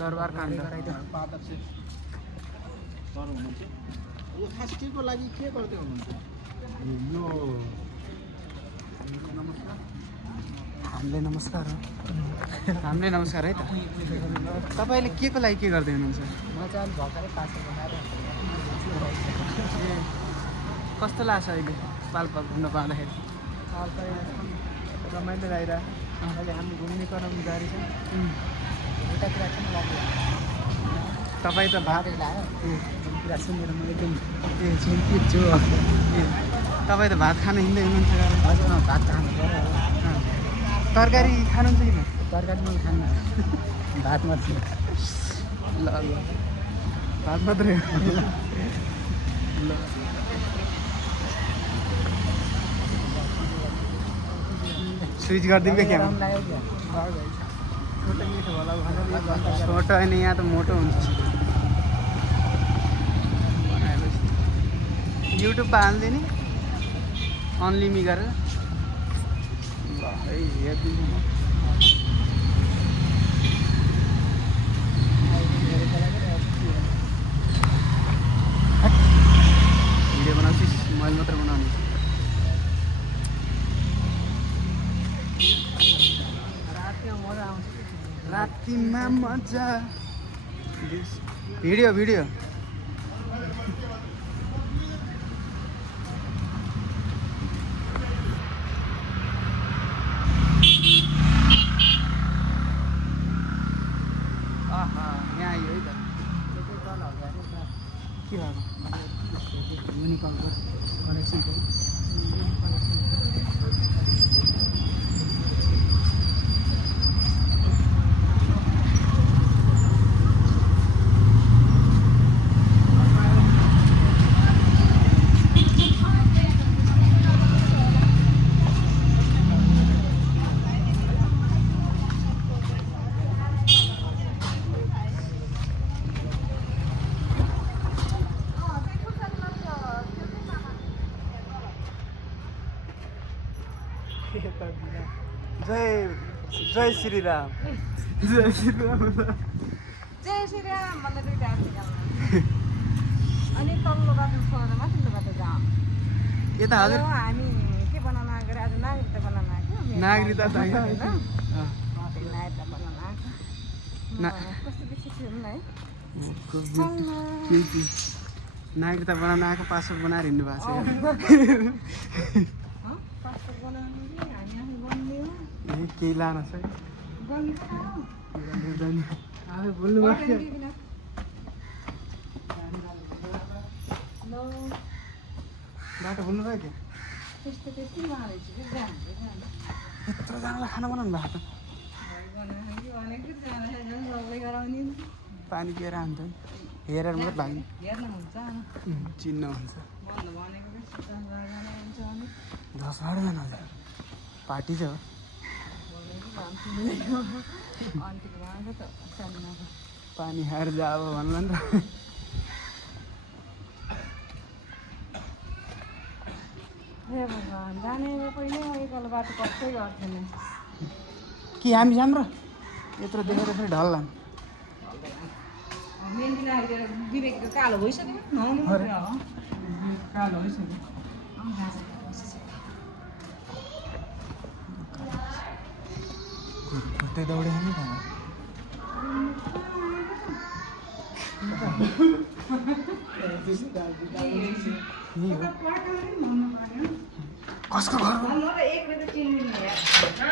दरबार काण्ड पादक चाहिँ सर हुनुहुन्छ यो खास केको लागि के गर्दै हुनुहुन्छ यो नमस्कार हामीले नमस्कार हो हामीले नमस्कार है त तपाईँले के को लागि के गर्दै हुनुहुन्छ म चाहिँ अलि भर्खरै पास बनाएर ए कस्तो लाग्छ अहिले पाल्पा घुम्न पाउँदाखेरि रमाइलो रहेर अहिले हामी घुम्ने क्रम जारी छ उतातिर चाहिँ लाग्यो तपाईँ त भात लाग्यो कुरा सुनेर म एकदम ए चिन्तित छु ए तपाईँ त भात खान हिँड्दै हुनुहुन्छ हजुर भात खानु पऱ्यो तरकारी खानुहुन्छ कि तरकारी मैले खान्न भात मात्रै ल ल भात मात्रै ल स्विच गरिदिउँ क्या क्या छोटो मिठो होला भनेर छोटो होइन यहाँ त मोटो हुन्छ युट्युबमा हाल्दै नि अनलिमी गरेर ल है हेरिदिनु म भिडियो बनाउँछु मैले मात्र बनाउने रातिमा मजा भिडियो भिडियो आहा यहाँ आयो है त के भएको युनिकर्नको कनेक्सनको जय श्री राम जय श्री राम जय श्री राम भन्दा दुईटा अनि तल्लो बाटो छोडेर माथिल्लो बाटो जाऊँ यता हजुर हामी के बनाउन आएको आज नागरिकता बनाउन आएको नागरिकता त होइन नागरिकता बनाउन आएको कस्तो बेसी थियो है नागरिकता बनाउन आएको पासपोर्ट बनाएर हिँड्नु भएको छ पासपोर्ट बनाउनु हामी आफै बन्ने हो केही लान छ आफै बोल्नु भएको बाटो बोल्नु भयो क्या त्यस्तै उहाँहरू यत्रोजनालाई खाना बनाउनु भएको त पानी पिएर आउँछ नि हेरेर मात्रै भाग्ने हेर्नु हुन्छ चिन्न हुन्छ भनेको 10-12जना हजुर पार्टी छ पानी खाएर जा अब भन्ला नि त हे भगवान् जाने पहिले एकल बाटो कस्तै गर्थेन कि हामी राम्रो यत्रो देखेर फेरि ढल्ला मेहन्दी लगाइदिएर विवेक कालो भइसक्यो नुहाउनु मात्रै हो कालो भइसक्यो घुर्दै दौडे नि कसको घर